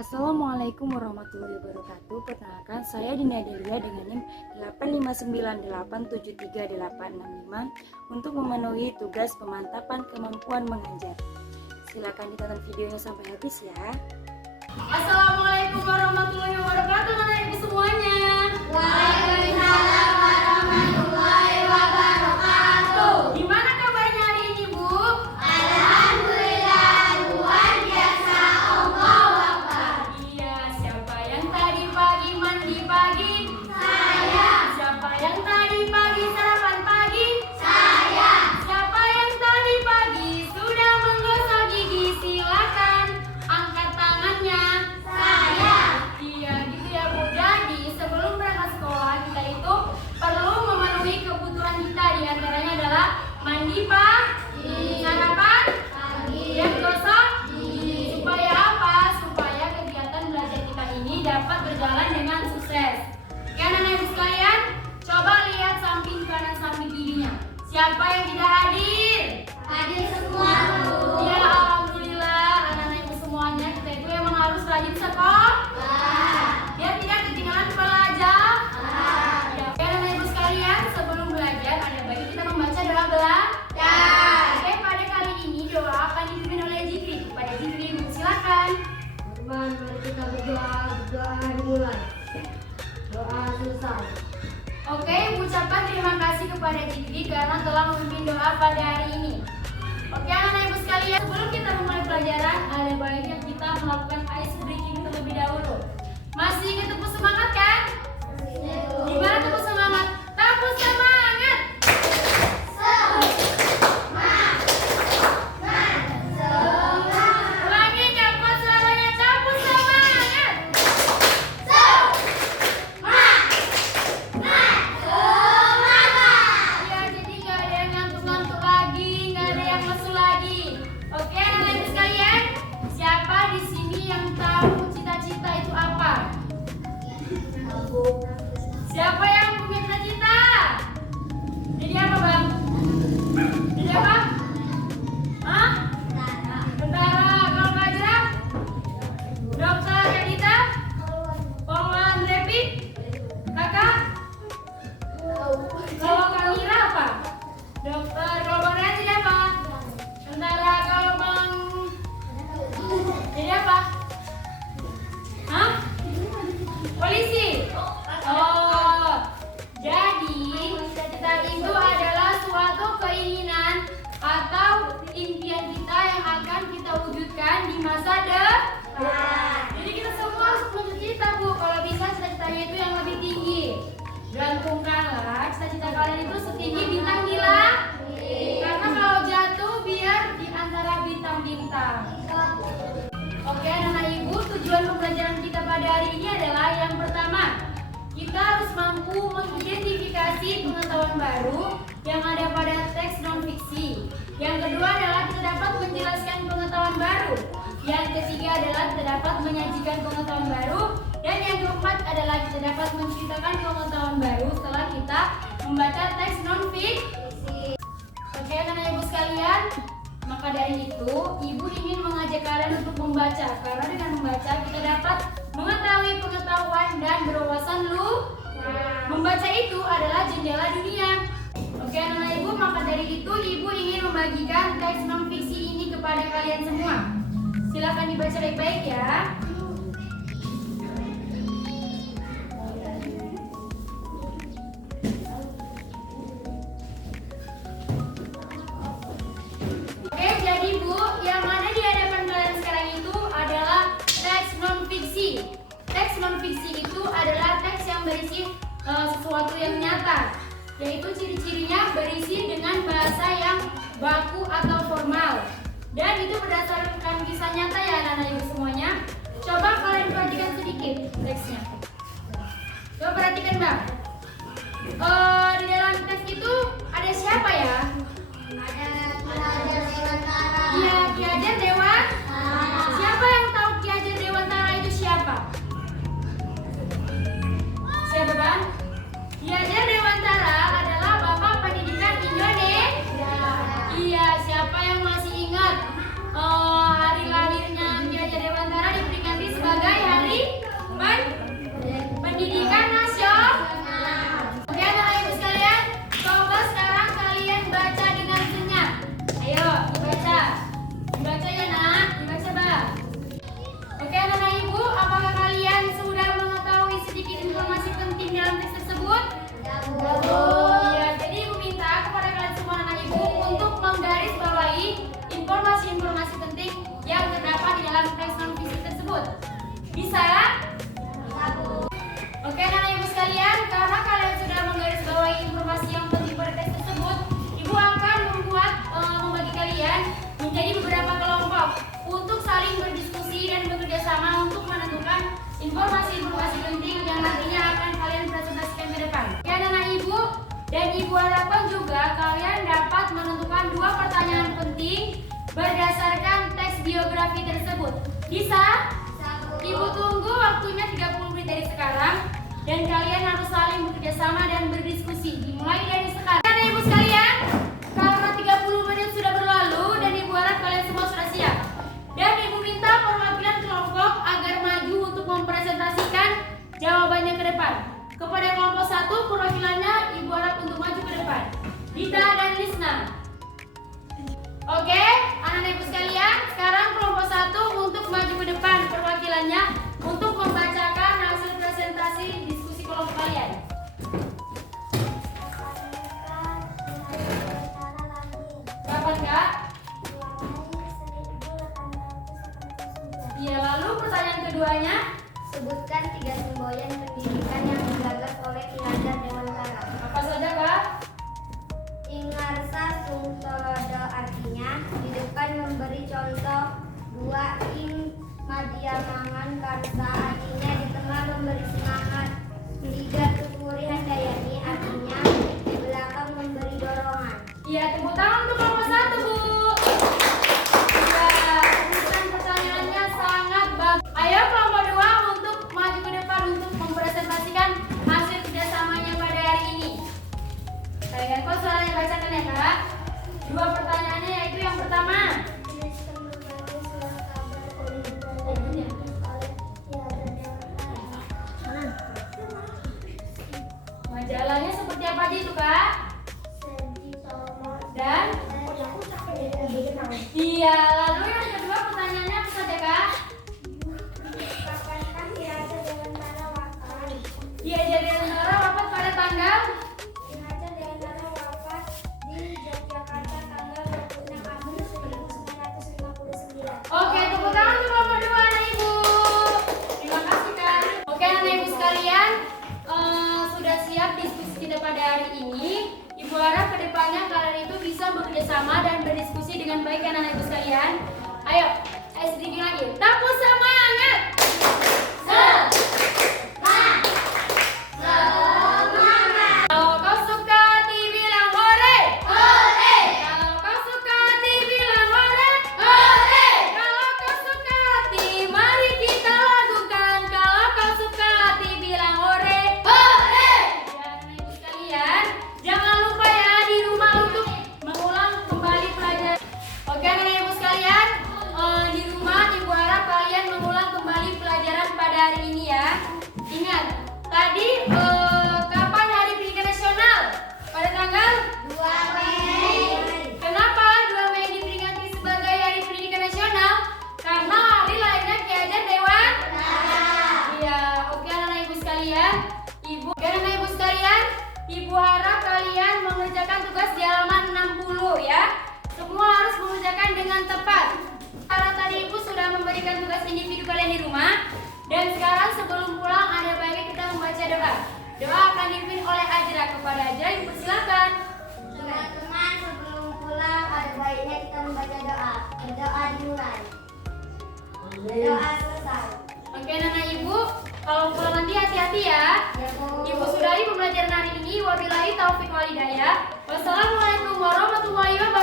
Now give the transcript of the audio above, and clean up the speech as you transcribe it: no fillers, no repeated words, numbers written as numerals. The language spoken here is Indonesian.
Assalamualaikum warahmatullahi wabarakatuh. Perkenalkan, saya Dina Delia dengan NIM 859873865 untuk memenuhi tugas pemantapan kemampuan mengajar. Silakan ditonton videonya sampai habis ya. Assalamualaikum warahmatullahi wabarakatuh, anak ibu semuanya. Waalaikumsalam warahmatullahi wabarakatuh. Gimana kabarnya hari ini, Bu? Alhamdulillah, luar biasa. Allahu Akbar. Iya, siapa yang tadi pagi mandi pagi? Saya. Siapa yang tadi pagi sarapan pagi? Saya. Siapa yang tadi pagi sudah menggosok gigi? Silakan angkat tangannya. Saya. Iya, gitu ya, Bu. Jadi, sebelum berangkat sekolah, kita itu perlu memenuhi kebutuhan kita. Di antaranya adalah mandi pagi, sarapan Pagi. dan gosok Gigi. supaya apa? Supaya kegiatan belajar kita ini dapat berjalan dengan sukses. Oke, anak-anak ibu sekalian, coba lihat samping kanan samping kirinya. Siapa yang tidak hadir? Hadir semua, Bu. Ya, alhamdulillah, anak-anak ibu semuanya, kita itu emang harus rajin sekolah biar tidak ketinggalan belajar. Ya, oke, anak-anak ibu sekalian, sebelum belajar ada baiknya kita membaca doa belajar. Oke, pada kali ini doa akan dipimpin oleh Jikri. Pada Jikri, Ibu silakan. Teman, mari kita berdoa. Doa dimulai. Doa selesai. Oke, Ibu ucapkan terima kasih kepada Jikri karena telah memimpin doa pada hari ini. Oke, anak-anak ibu sekalian, sebelum kita memulai pelajaran, ada baiknya kita melakukan ice breaking terlebih dahulu. Masih ingat tepuk semangat kan? Gimana tepuk semangat? Tepuk semangat! Ulangi cepat suaranya, tepuk semangat! Ya, jadi nggak ada yang ngantuk-ngantuk lagi, nggak ada yang lesu lagi. Oke, anak-anak ibu sekalian, siapa di sini yang tahu cita-cita itu apa? Siapa yang punya cita-cita? Jadi apa, Bang? Jadi apa? Hah? Tentara. Kalau Kak Ajra? Dokter Edita? Poluan Repi? Kakak? Kalau Kak Mira apa? Dokter. Kalau Bang Ren jadi apa? Tentara. Kalau Bang jadi apa? Hah? Polisi? Oh, jadi cita-cita itu adalah suatu keinginan atau impian kita yang akan kita wujudkan di masa depan. Jadi kita semua harus punya cita, Bu. Kalau bisa cita-citanya itu yang lebih tinggi. Gantungkanlah cita-cita kalian itu setinggi bintang di langit. Karena kalau jatuh biar di antara bintang-bintang. Oke, anak-anak ibu, tujuan pembelajaran kita pada hari ini adalah yang pertama, kita harus mampu mengidentifikasi pengetahuan baru yang ada pada teks non-fiksi. Yang kedua adalah kita dapat menjelaskan pengetahuan baru. Yang ketiga adalah kita dapat menyajikan pengetahuan baru. Dan yang keempat adalah kita dapat menceritakan pengetahuan baru setelah kita membaca teks non-fiksi. Oke, anak-anak ibu sekalian, maka dari itu, Ibu ingin mengajak kalian untuk membaca. Karena dengan membaca kita dapat mengetahui pengetahuan dan berwawasan luas. Membaca itu adalah jendela dunia. Oke, anak-anak ibu, maka dari itu Ibu ingin membagikan teks non-fiksi ini kepada kalian semua. Silakan dibaca baik-baik ya. Oke, jadi Bu, yang ada di hadapan kalian sekarang itu adalah teks non-fiksi. Teks non-fiksi itu adalah teks yang berisi sesuatu yang nyata, yaitu ciri-cirinya berisi dengan bahasa yang baku atau formal. Dan itu berdasarkan kisah nyata ya anak-anak ibu semuanya. Coba kalian perhatikan sedikit teksnya. Coba perhatikan, Bang. Di dalam teks itu ada siapa ya? Iya, Ki Hajar Dewan. Siapa yang tahu Ki Hajar Dewantara itu siapa? Siapa, Bang? Ki Hajar Dewantara adalah Bapak Pendidikan Indonesia. Iya, siapa yang masih ingat hari lahirnya Ki Hajar Dewantara diberikan Iya, jadi Ibu minta kepada kalian semua anak Ibu untuk menggarisbawahi informasi-informasi penting yang terdapat di dalam teks non-fisik tersebut. Bisa? Oke, anak Ibu sekalian, karena kalian sudah menggarisbawahi informasi yang penting pada teks tersebut, Ibu akan membagi kalian menjadi beberapa kelompok untuk saling berdiskusi dan bekerja sama untuk menentukan informasi-informasi penting yang nantinya akan kalian presentasikan ke depan. Oke, anak Ibu, dan Ibu harapkan juga kalian dapat menentukan 2 pertanyaan penting berdasarkan teks biografi tersebut. Bisa? Ibu tunggu waktunya 30 menit dari sekarang, dan kalian harus saling bekerja sama dan berdiskusi. Dimulai dari sekarang. Anak Ibu sekalian, karena 30 menit sudah berlalu dan Ibu harap kalian semua sudah siap. Dan Ibu minta perwakilan kelompok agar maju untuk mempresentasikan jawabannya ke depan. Kepada kelompok 1, perwakilannya Ibu harap untuk maju ke depan. Dita dan Lisna. Oke, anak-anak Ibu sekalian, sekarang kelompok 1 untuk maju ke depan perwakilannya untuk membacakan hasil presentasi diskusi kelompok kalian. Kapan, Kak? Iya, lalu pertanyaan keduanya, Sebutkan 3 semboyan pendidikan yang digagas oleh Ki Hajar Dewantara. apa saja, Kak? Ingarsa sungtodo artinya di depan memberi contoh. 2. Ing madiamangan karsa artinya di tengah memberi semangat. 3. Tukuri handayani artinya di belakang memberi dorongan. Iya, tepuk tangan untuk kelompok 1, Bu. Iya, urutan pertanyaannya sangat bagus. Ayo kelompok 2 untuk maju ke depan untuk mempresentasikan hasil kerjasamanya pada hari ini. Kalian kok suaranya bacakan ya, Kak? 2 pertanyaannya yaitu yang pertama. Majalahnya seperti apa aja itu, Kak? Dan? Iya, lalu yang kedua pertanyaannya apa saja, Kak? Kapankah Ki Hajar Dewantara wafat? Ki Hajar Dewantara wafat pada tanggal? Ki Hajar Dewantara wafat di Yogyakarta tanggal 26 April 1959. Oke, tepuk tangan untuk kelompok 2, anak Ibu. Terima kasih, Kak. Oke, anak Ibu sekalian, sudah siap diskusi kita pada hari ini. Ibu harap kedepannya kalian itu bisa bekerja sama dan berdiskusi dengan baik, anak Ibu sekalian. Ayo, sedikit lagi. Tepuk semangat. Kalau kau suka hati bilang hore. Kalau kau suka hati bilang hore. Kalau kau suka hati mari kita lakukan. Kalau kau suka hati bilang hore. Ya, anak Ibu sekalian, jangan lupa ya di rumah untuk mengulang kembali pelajaran. Oke, anak Ibu sekalian, di rumah Ibu harap kalian mengulang kembali pelajaran pada hari ini ya. Ingat, tadi kapan Hari Pendidikan Nasional? Pada tanggal 2 Mei. Kenapa 2 Mei diperingati sebagai Hari Pendidikan Nasional? Karena hari lahirnya Ki Hajar Dewantara. Iya, oke anak Ibu sekalian. Anak Ibu sekalian, Ibu harap kalian mengerjakan tugas di halaman 60 ya. Semua harus mengerjakan dengan tepat. Karena tadi Ibu sudah memberikan tugas individu kalian di rumah. Dan sekarang sebelum pulang ada baiknya kita membaca doa. Doa akan dipimpin oleh Ajra. Kepada Ajra, Ibu persilakan. Teman-teman, sebelum pulang ada baiknya kita membaca doa. Berdoa dimulai. Doa selesai. Oke, anak Ibu, kalau pulang nanti hati-hati ya. Ya, Bu. Ibu sudahi pembelajaran hari ini. Wabillahi taufiq wal hidayah. Wassalamualaikum warahmatullahi wabarakatuh.